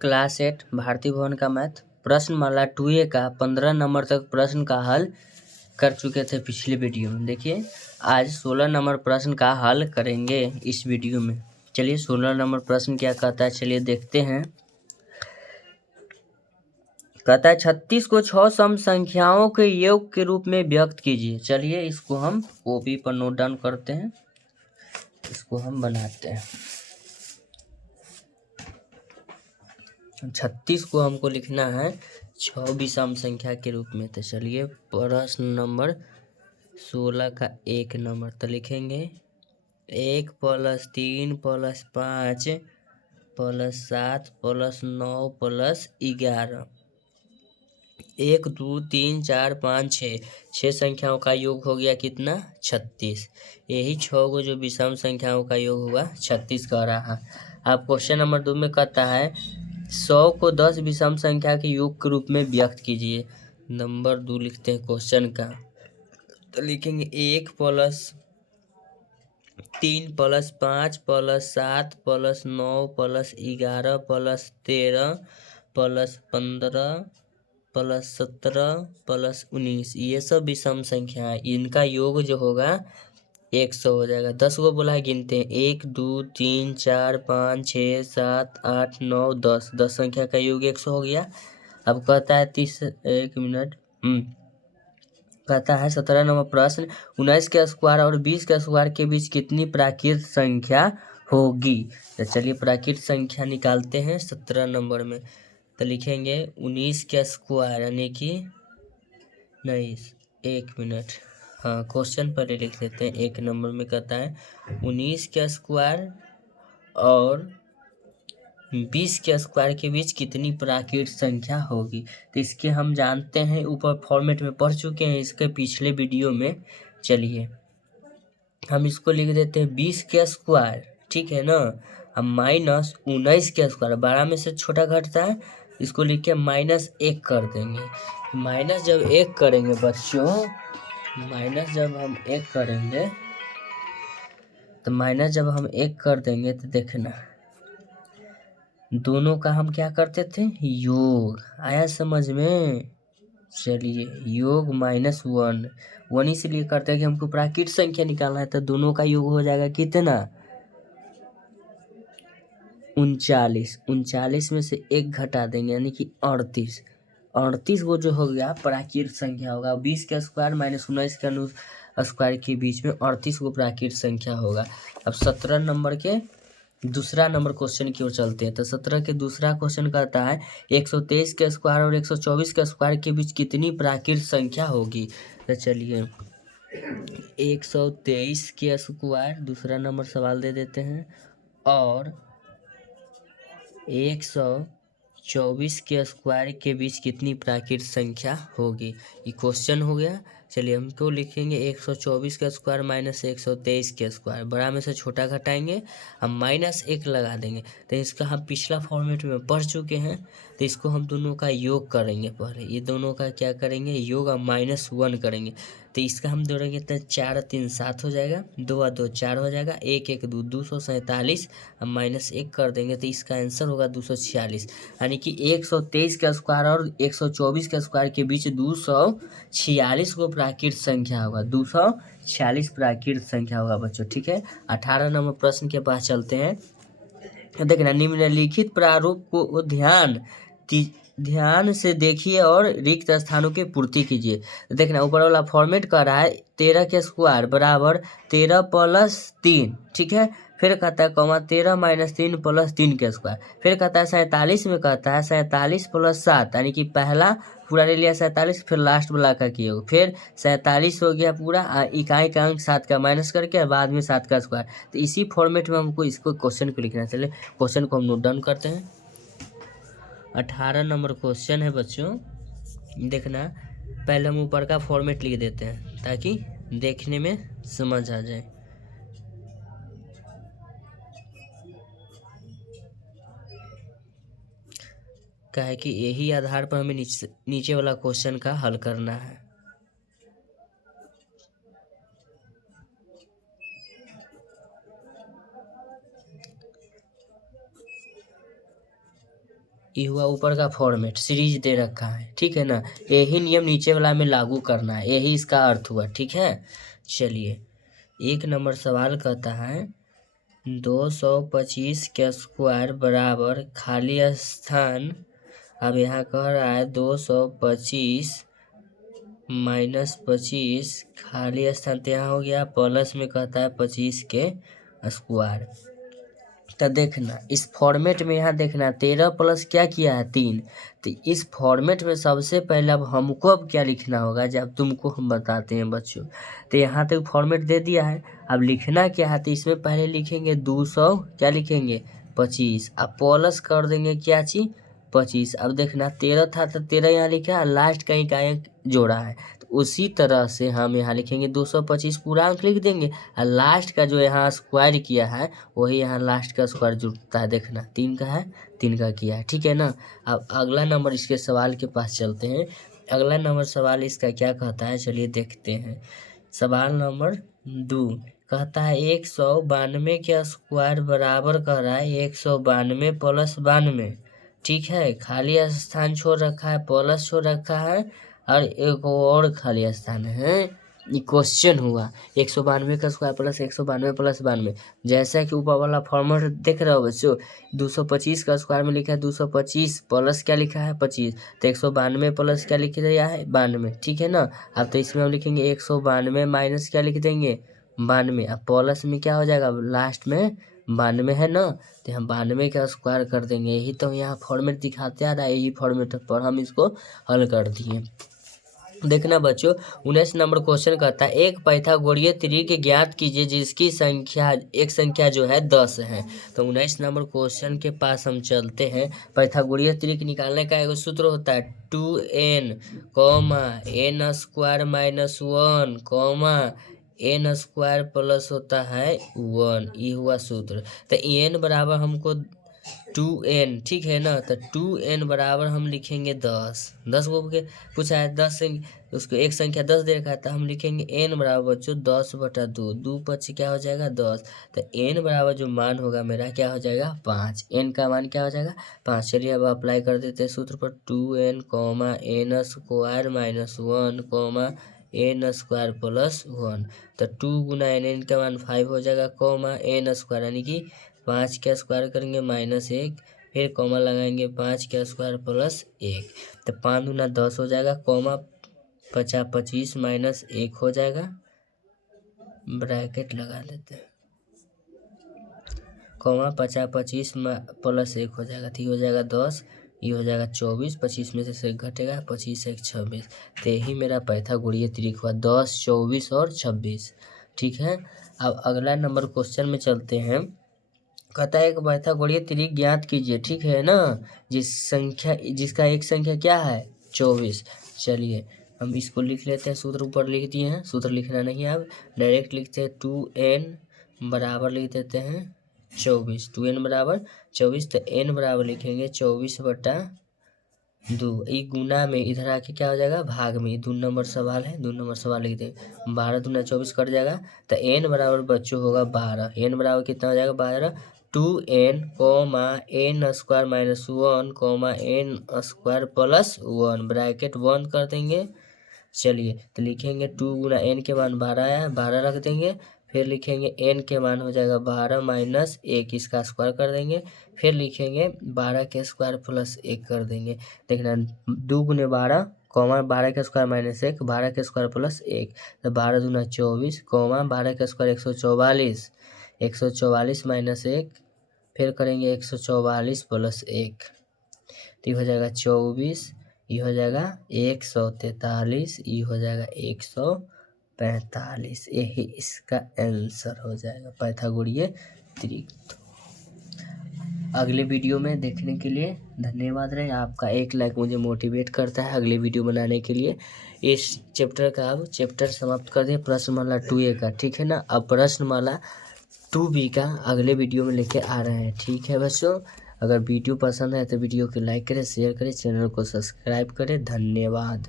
Class 8 Bharti भवन का math प्रश्नमाला 2A का 15 नंबर तक प्रश्न का हल कर चुके थे पिछले वीडियो में। देखिए आज 16 नंबर प्रश्न का हल करेंगे इस वीडियो में। चलिए 16 नंबर प्रश्न क्या कहता है, चलिए देखते हैं। कहता है 36 को 6 सम संख्याओं के योग के रूप में व्यक्त कीजिए। चलिए इसको हम कॉपी पर नोट डाउन करते हैं, इसको हम बनाते हैं। 36 को हमको लिखना है 6 विषम संख्या के रूप में। तो चलिए प्रश्न नंबर 16 का 1 नंबर तो लिखेंगे 1 + 3 + 5 + 7 + 9 + 11। 1 2 3 4 5 6 संख्याओं का योग हो गया कितना, 36। यही 6 को जो विषम संख्याओं का योग हुआ 36 कह रहा है। अब क्वेश्चन नंबर 2 में कहता है 100 को 10 विषम संख्या के योग के रूप में व्यक्त कीजिए। नंबर 2 लिखते हैं क्वेश्चन का, तो लिखेंगे 1 + 3 + 5 + 7 + 9 + 11 + 13 + 15 + 17 + 19। ये सब विषम संख्या है, इनका योग जो होगा 100 हो जाएगा। 10 को बोला है, गिनते हैं 1 2 3 4 5 6 7 8 9 10। 10 संख्या का योग 100 हो गया। अब कहता है 17 नंबर प्रश्न 19 के स्क्वायर और 20 के स्क्वायर के बीच कितनी प्राकृत संख्या होगी। तो चलिए प्राकृत संख्या निकालते हैं 17 नंबर में। तो लिखेंगे 19 के स्क्वायर यानी कि नहीं, 1 मिनट, हाँ क्वेश्चन पहले लिख लेते हैं। 1 नंबर में कहता है 19 के स्क्वायर और 20 के स्क्वायर के बीच कितनी प्राकृत संख्या होगी। तो इसके हम जानते हैं, ऊपर फॉर्मेट में पढ़ चुके हैं इसके पिछले वीडियो में। चलिए हम इसको लिख देते हैं 20 के स्क्वायर, ठीक है ना। अब माइनस 19 के स्क्वायर, 12 में से छोटा घटता है, इसको लिख के -1 कर देंगे। माइनस जब 1 करेंगे बच्चों, माइनस जब हम 1 करेंगे तो माइनस जब हम 1 कर देंगे तो देखना दोनों का हम क्या करते थे, योग। आया समझ में। चलिए योग -1 इसलिए करते हैं कि हमको प्राकृत संख्या निकालना है। तो दोनों का योग हो जाएगा कितना, 39। 39 में से 1 घटा देंगे यानी कि 38। 38 वो जो हो गया प्राकृत संख्या होगा। 20 का स्क्वायर -19 का स्क्वायर के बीच में 38 को प्राकृत संख्या होगा। अब 17 नंबर के दूसरा नंबर क्वेश्चन की ओर चलते हैं। तो 17 के दूसरा क्वेश्चन कहता है 123 के स्क्वायर और 124 के स्क्वायर के बीच कितनी प्राकृत संख्या होगी। तो चलिए 123 के स्क्वायर दूसरा नंबर सवाल दे देते हैं और 124 के स्क्वायर के बीच कितनी प्राकृत संख्या होगी। ये क्वेश्चन हो गया। चलिए हमको लिखेंगे 124 का स्क्वायर -123 के स्क्वायर, बड़ा में से छोटा घटाएंगे, हम -1 लगा देंगे। तो इसका हम पिछला फॉर्मेट में पढ़ चुके हैं। तो इसको हम दोनों का योग करेंगे। पहले ये दोनों का क्या करेंगे, योग, और -1 करेंगे। तो इसका हम जोड़ेंगे तो 4 3 7 हो जाएगा, 2 और 2 4 हो जाएगा, 1 1 2 247, हम -1 कर देंगे तो इसका आंसर होगा 246। यानी कि 123 का स्क्वायर और 124 का स्क्वायर के बीच 246 को प्राकृत संख्या होगा। 246 प्राकृत संख्या होगा बच्चों, ठीक है। 18 नंबर प्रश्न के पास चलते हैं। देखना निम्नलिखित प्रारूप को ध्यान से देखिए और रिक्त स्थानों की पूर्ति कीजिए। देखना ऊपर वाला फॉर्मेट कर रहा है 13 के स्क्वायर बराबर 13 + 3, ठीक है। फिर कहता है 13 - 3 + 3 के स्क्वायर। फिर कहता है 47 में कहता है 47 + 7, यानी कि पहला पूरा ले लिया 47, फिर लास्ट वाला का किए हो, फिर 47 हो गया पूरा, इकाई का अंक 7 का माइनस करके बाद में 7 का स्क्वायर। तो इसी फॉर्मेट में हमको इसको क्वेश्चन को लिखना। चलिए क्वेश्चन को हम नोट डाउन करते हैं। 18 नंबर क्वेश्चन है बच्चों। देखना पहले हम ऊपर का फॉर्मेट लिख देते हैं ताकि देखने में समझ आ जाए। क्या है कि यही आधार पर हमें नीचे वाला क्वेश्चन का हल करना है। ये हुआ ऊपर का फॉर्मेट, सीरीज दे रखा है, ठीक है ना। यही नियम नीचे वाला में लागू करना है, यही इसका अर्थ हुआ, ठीक है। चलिए 1 नंबर सवाल कहता है 225 के स्क्वायर बराबर खाली स्थान। अब यहाँ कह रहा है 225 माइनस 25 खाली स्थान, तो यहाँ हो गया प्लस में कहता है 25 के स्क्वायर। तो देखना इस फॉर्मेट में, यहाँ देखना 13 प्लस क्या किया है 3। तो इस फॉर्मेट में सबसे पहले अब हमको अब क्या लिखना होगा, जब तुमको हम बताते हैं बच्चों। तो यहाँ तक फॉर्मेट दे दिया है, अब लिखना क्या है, तो इसमें पहले लिखेंगे 200 क्या लिखेंगे 25, अब प्लस कर देंगे क्या चीज़ 25। अब देखना 13 था तो 13 यहाँ लिखा है, लास्ट कहीं का एक जोड़ा है, तो उसी तरह से हम यहाँ लिखेंगे 225 पूरा अंक लिख देंगे, और लास्ट का जो यहाँ स्क्वायर किया है वही यहाँ लास्ट का स्क्वायर जुड़ता है। देखना 3 का है, 3 का किया है, ठीक है ना। अब अगला नंबर इसके सवाल के पास चलते हैं। अगला नंबर सवाल इसका क्या कहता है, चलिए देखते हैं। सवाल नंबर 2 कहता है 192 के स्क्वायर बराबर कह रहा है 192 प्लस 92, ठीक है। खाली स्थान छोड़ रखा है, प्लस छोड़ रखा है, और एक और खाली स्थान है। ये क्वेश्चन हुआ 192 का स्क्वायर प्लस 192 प्लस 92, जैसा कि ऊपर वाला फॉर्मूला देख रहे हो बच्चों। 225 का स्क्वायर में लिखा है 225 प्लस क्या लिखा है 25, तो 192 प्लस क्या लिख दिया है 92, ठीक है ना। अब तो इसमें हम लिखेंगे 192 माइनस क्या लिख देंगे 92, अब प्लस में क्या हो जाएगा लास्ट में 92 है ना, तो हम 92 का स्क्वायर कर देंगे। यही तो यहाँ फॉर्मेट दिखाते आ रहा है, यही फॉर्मेट पर हम इसको हल कर दिए। देखना बच्चों 19 नंबर क्वेश्चन कहता है एक पाइथागोरीय त्रिक ज्ञात कीजिए जिसकी संख्या एक संख्या जो है 10 है। तो 19 नंबर क्वेश्चन के पास हम चलते हैं। पाइथागोरीय त्रिक निकालने का एक सूत्र होता है 2n comma n square minus 1 comma n square plus होता है 1, ये हुआ सूत्र। तो n बराबर हमको 2n, ठीक है ना। तो 2n बराबर हम लिखेंगे 10 को पूछा है 10 से उसको एक संख्या 10 दे रखा है, तो हम लिखेंगे n बराबर बच्चों 10/2, 2 5 क्या हो जाएगा 10। तो n बराबर जो मान होगा मेरा क्या हो जाएगा 5, n का मान क्या हो जाएगा 5। चलिए अब अप्लाई कर देते हैं सूत्र पर 2n comma n square minus 1 comma n square plus 1। तो 2 गुना n का मान 5 हो जाएगा कॉमा n स्क्वायर यानी कि 5 का स्क्वायर करेंगे -1, फिर कॉमा लगाएंगे 5 का स्क्वायर प्लस 1। तो 5 गुना 10 हो जाएगा कॉमा 25 माइनस 1 हो जाएगा, ब्रैकेट लगा देते हैं, कॉमा 25 प्लस 1 हो जाएगा, तो ये हो जाएगा 10, ये हो जाएगा 24, 25 में से 1 घटेगा 25 1 26। तो यही मेरा पाइथागोरीय त्रिक हुआ 10 24 और 26, ठीक है। अब अगला नंबर क्वेश्चन में चलते हैं। कहता है एक पाइथागोरीय त्रिक ज्ञात कीजिए, ठीक है ना, जिसका एक संख्या क्या है 24। चलिए हम इसको लिख लेते हैं, सूत्र ऊपर लिख दिए हैं, सूत्र लिखना नहीं है, अब डायरेक्ट लिखते हैं 2n बराबर लिख देते हैं 24, 2n बराबर 24। तो n बराबर लिखेंगे 24/2, ये गुना में इधर आके क्या हो जाएगा भाग में, ये 2 नंबर सवाल है, 2 नंबर सवाल लिख दे 12 दूना 24 कट जाएगा। तो n बराबर बच्चों होगा 12, n बराबर कितना हो जाएगा 12, 2n comma n square minus 1 comma n square plus 1, bracket बंद कर देंगे। चलिए तो लिखेंगे 2 गुना n के मान 12 आया, 12 रख देंगे, फिर लिखेंगे n के मान हो जाएगा 12 माइनस 1, इसका स्क्वायर कर देंगे, फिर लिखेंगे 12 के स्क्वायर प्लस 1 कर देंगे। देखना 2 गुने 12 कॉमा 12 के स्क्वायर माइनस 1, 12 के स्क्वायर प्लस 1, तो 12 दूना 24 कॉमा 12 के स्क्वायर 144, 144 माइनस 1, फिर करेंगे 144 प्लस 1, तो ये हो जाएगा 24, ये हो जाएगा 143, ये हो जाएगा 145, यही इसका आंसर हो जाएगा पाइथागोरीय त्रिक। अगले वीडियो में देखने के लिए धन्यवाद रहे आपका। एक लाइक मुझे मोटिवेट करता है अगले वीडियो बनाने के लिए। इस चैप्टर का अब चैप्टर समाप्त कर दें प्रश्नमाला 2A का, ठीक है ना। अब प्रश्नमाला 2B का अगले वीडियो में लेके आ रहे हैं, ठीक है बच्चों। अगर वीडियो पसंद है तो वीडियो को लाइक करें, शेयर करें, चैनल को सब्सक्राइब करें। धन्यवाद।